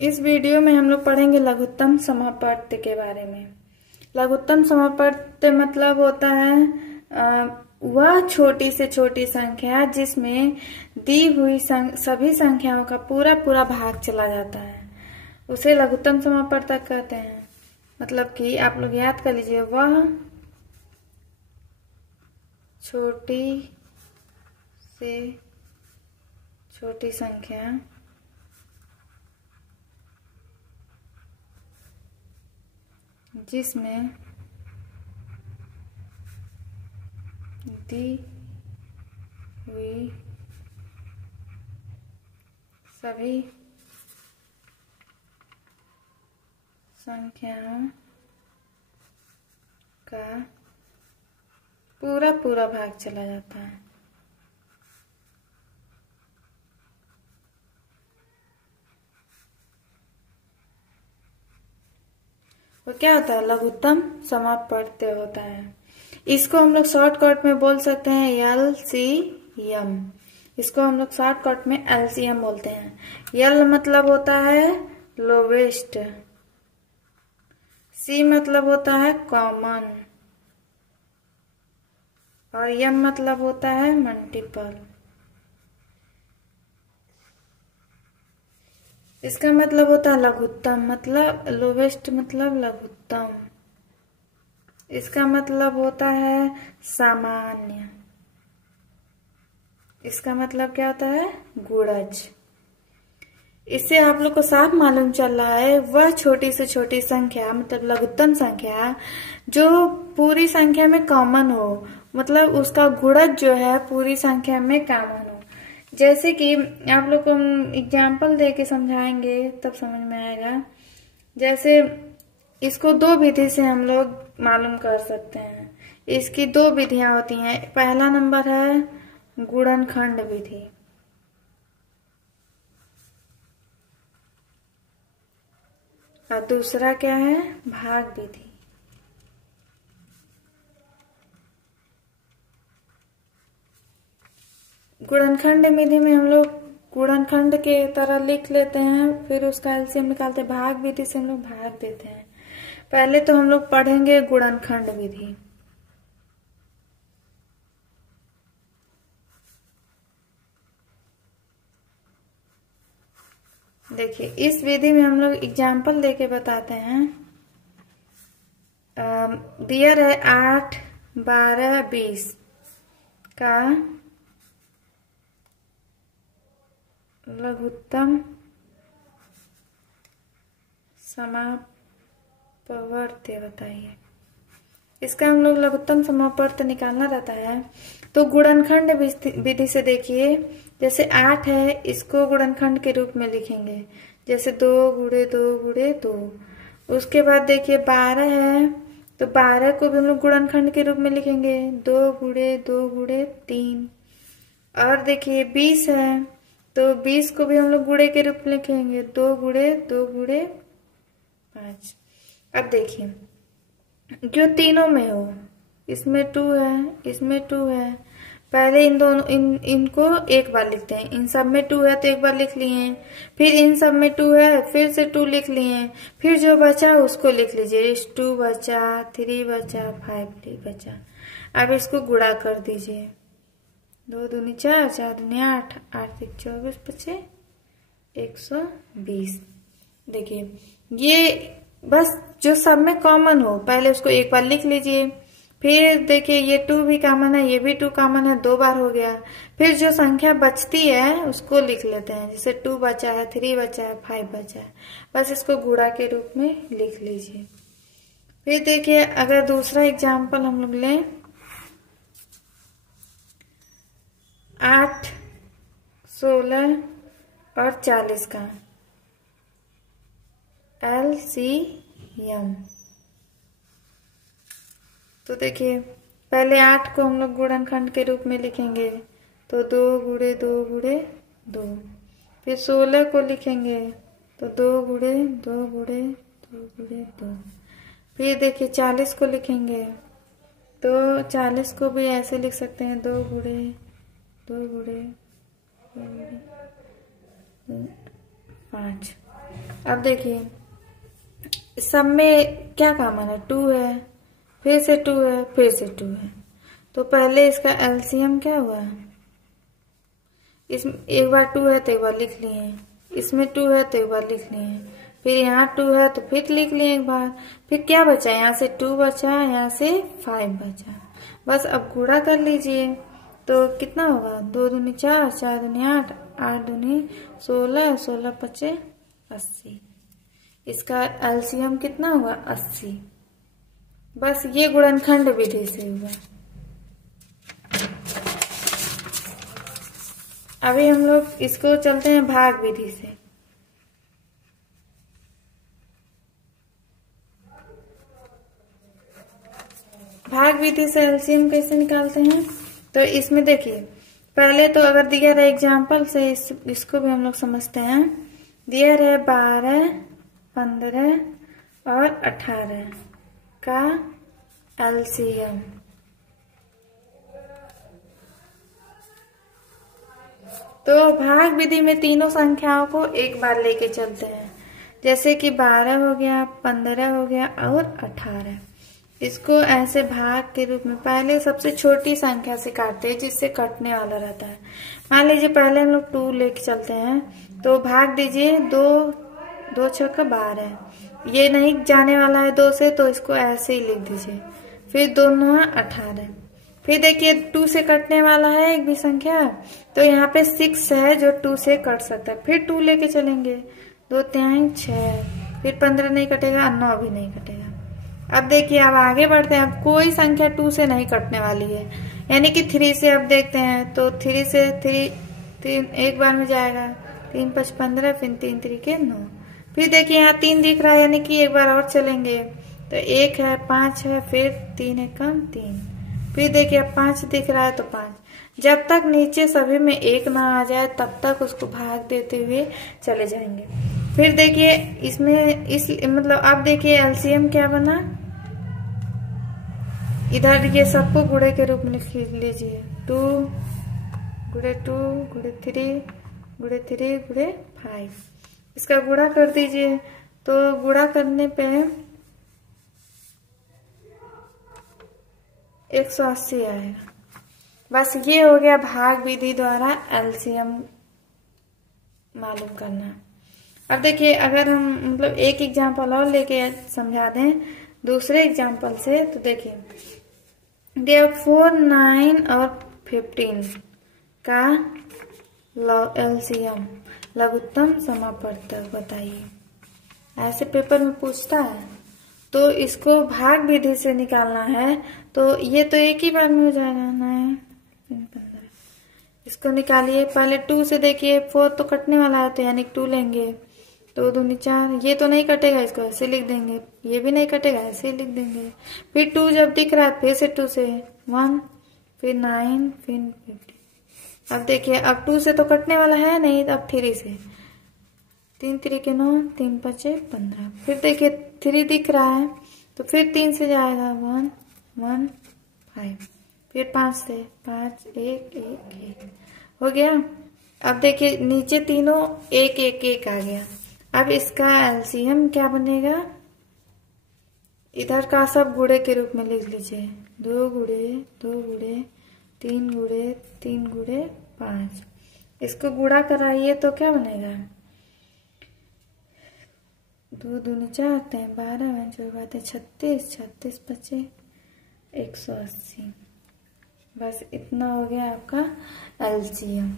इस वीडियो में हम लोग पढ़ेंगे लघुत्तम समापत्ति के बारे में। लघुत्तम समापत्ति मतलब होता है वह छोटी से छोटी संख्या जिसमें दी हुई सभी संख्याओं का पूरा पूरा भाग चला जाता है, उसे लघुत्तम समापत्ति कहते हैं। मतलब कि आप लोग याद कर लीजिए, वह छोटी से छोटी संख्या जिसमें दी हुई सभी संख्याओं का पूरा पूरा भाग चला जाता है। वो क्या होता है? लघुत्तम समापत्ति होता है। इसको हम लोग शॉर्टकट में बोल सकते हैं LCM। इसको हम लोग शॉर्टकट में LCM बोलते हैं। L मतलब होता है लोवेस्ट, C मतलब होता है कॉमन और M मतलब होता है मल्टीपल। इसका मतलब होता है लघुत्तम, मतलब लोवेस्ट मतलब लघुत्तम। इसका मतलब होता है सामान्य। इसका मतलब क्या होता है? गुणज। इससे आप लोग को साफ मालूम चल रहा है वह छोटी से छोटी संख्या मतलब लघुत्तम संख्या जो पूरी संख्या में कॉमन हो, मतलब उसका गुणज जो है पूरी संख्या में कॉमन हो। जैसे कि आप लोग को हम एग्जाम्पल दे के समझाएंगे तब समझ में आएगा। जैसे इसको दो विधि से हम लोग मालूम कर सकते हैं। इसकी दो विधियां होती हैं। पहला नंबर है गुणनखंड विधि, और दूसरा क्या है? भाग विधि। गुणनखंड विधि में हम लोग गुणनखंड के तरह लिख लेते हैं, फिर उसका एलसीएम निकालते हैं। भाग विधि से हम लोग भाग देते हैं। पहले तो हम लोग पढ़ेंगे गुणनखंड विधि। देखिए, इस विधि में हम लोग एग्जाम्पल देके बताते हैं। दिया है 8, 12, 20 का लघुत्तम समापवर्त्य बताइए। इसका हम लोग लघुत्तम समापवर्त्य निकालना रहता है तो गुणनखंड विधि से देखिए, जैसे 8 है इसको गुणनखंड के रूप में लिखेंगे, जैसे 2 गुणे 2 गुणे 2। उसके बाद देखिए 12 है तो 12 को भी हम लोग गुणनखंड के रूप में लिखेंगे, 2 गुणे 2 गुणे 3। और देखिए 20 है तो 20 को भी हम लोग गुणे के रूप में लिखेंगे, 2 गुणे 2 गुणे 5। अब देखिए जो तीनों में हो, इसमें 2 है, इसमें 2 है, पहले इन दोनों इनको एक बार लिखते हैं। इन सब में 2 है तो एक बार लिख लिए, फिर इन सब में 2 है फिर से 2 लिख लिए, फिर जो बचा उसको लिख लीजिए। 2 बचा, 3 बचा, 5 बचा। अब इसको गुणा कर दीजिए। 2 दूनी 4, 4 दूनी 8, 8 से 24 बचे 120। देखिए ये बस जो सब में कॉमन हो पहले उसको एक बार लिख लीजिए। फिर देखिए ये 2 भी कॉमन है, ये भी 2 कॉमन है, 2 बार हो गया। फिर जो संख्या बचती है उसको लिख लेते हैं, जैसे 2 बचा है, 3 बचा है, 5 बचा है। बस इसको गुणा के रूप में लिख लीजिए। फिर देखिए अगर दूसरा एग्जाम्पल हम लोग लें, 8, 16 और 40 का LCM। तो देखिए पहले 8 को हम लोग गुणनखंड के रूप में लिखेंगे तो 2 गुणे 2 गुणे 2। फिर 16 को लिखेंगे तो 2 गुणे 2 गुणे 2 गुणे 2। फिर देखिए 40 को लिखेंगे तो 40 को भी ऐसे लिख सकते हैं, 2 गुणे 2 गुणे 2 गुणे 5। अब देखिए सब में क्या कॉमन है, 2 है, फिर से 2 है, फिर से 2 है। तो पहले इसका एलसीएम क्या हुआ, इसमें एक बार 2 है तो एक बार लिख लिए, इसमें 2 है तो एक बार लिख लिए, फिर यहाँ 2 है तो फिर लिख लिए एक बार, फिर क्या बचा, यहाँ से 2 बचा, यहाँ से 5 बचा। बस अब गुणा कर लीजिए तो कितना होगा, 2 दूनी 4, 4 दूनी 8, 8 दूनी 16, 16 पचे 80। इसका एलसीएम कितना होगा, 80। बस ये गुणनखंड विधि से हुआ। अभी हम लोग इसको चलते हैं भाग विधि से। भाग विधि से एलसीएम कैसे निकालते हैं, तो इसमें देखिए पहले तो अगर दिया रहे एग्जाम्पल से इसको भी हम लोग समझते हैं। दिया रहे 12, 15 और 18 का एलसीएम, तो भाग विधि में तीनों संख्याओं को एक बार लेके चलते हैं। जैसे कि 12 हो गया, 15 हो गया और 18। इसको ऐसे भाग के रूप में पहले सबसे छोटी संख्या से काटते हैं जिससे कटने वाला रहता है। मान लीजिए पहले हम लोग 2 लेके चलते हैं, तो भाग दीजिए 2 6 12, ये नहीं जाने वाला है 2 से, तो इसको ऐसे ही लिख दीजिए। फिर 2 9 18, फिर देखिए 2 से कटने वाला है एक भी संख्या, तो यहाँ पे 6 है जो 2 से कट सकता है, फिर 2 लेके चलेंगे, 2 3 6, फिर 15 नहीं कटेगा, 9 भी नहीं कटेगा। अब देखिए अब आगे बढ़ते हैं, अब कोई संख्या 2 से नहीं कटने वाली है, यानी कि 3 से अब देखते हैं, तो 3 से 3 एक बार में जाएगा, 3 5 15, फिर 3 3 के 9, फिर देखिए यहाँ 3 दिख रहा है, यानी कि एक बार और चलेंगे, तो 1 है, 5 है, फिर 3 है कम 3, फिर देखिए अब 5 दिख रहा है तो 5। जब तक नीचे सभी में 1 ना आ जाए तब तक उसको भाग देते हुए चले जाएंगे। फिर देखिए इसमें मतलब अब देखिए एलसीएम क्या बना, इधर ये सबको गुणे के रूप में लिख लीजिए, 2 गुणे 2 गुणे 3 गुणे 3 गुणे 5। इसका गुणा कर दीजिए, तो गुणा करने पे 180 आएगा। बस ये हो गया भाग विधि द्वारा एलसीएम मालूम करना। अब देखिए अगर हम मतलब एक एग्जांपल और लेके समझा दें दूसरे एग्जांपल से, तो देखिए दिया 4 9 और 15 का एलसीएम लघुत्तम समापवर्तक बताइए। ऐसे पेपर में पूछता है, तो इसको भाग विधि से निकालना है, तो ये तो एक ही बार में हो जाएगा, 9 15। इसको निकालिए, पहले 2 से देखिए 4 तो कटने वाला है, तो यानी 2 लेंगे, 2 दूनी 4, ये तो नहीं कटेगा, इसको ऐसे लिख देंगे, ये भी नहीं कटेगा, ऐसे ही लिख देंगे। फिर 2 जब दिख रहा है फिर से 2 से 1, फिर 9, फिर 15। अब देखिए अब 2 से तो कटने वाला है नहीं, अब 3 से, 3 3 के 9, 3 5 15, फिर देखिए 3 दिख रहा है, तो फिर 3 से जाएगा 1 1 5, फिर 5 से 5 1 1 1 हो गया। अब देखिए नीचे तीनों 1 1 1 आ गया। अब इसका एलसीएम क्या बनेगा, इधर का सब गुणे के रूप में लिख लीजिए, 2 गुणे 2 गुणे 3 गुणे 3 गुणे 5। इसको गुणा कराइए तो क्या बनेगा, 2 दूनी 4 12 36 36 25 180। बस इतना हो गया आपका एलसीएम।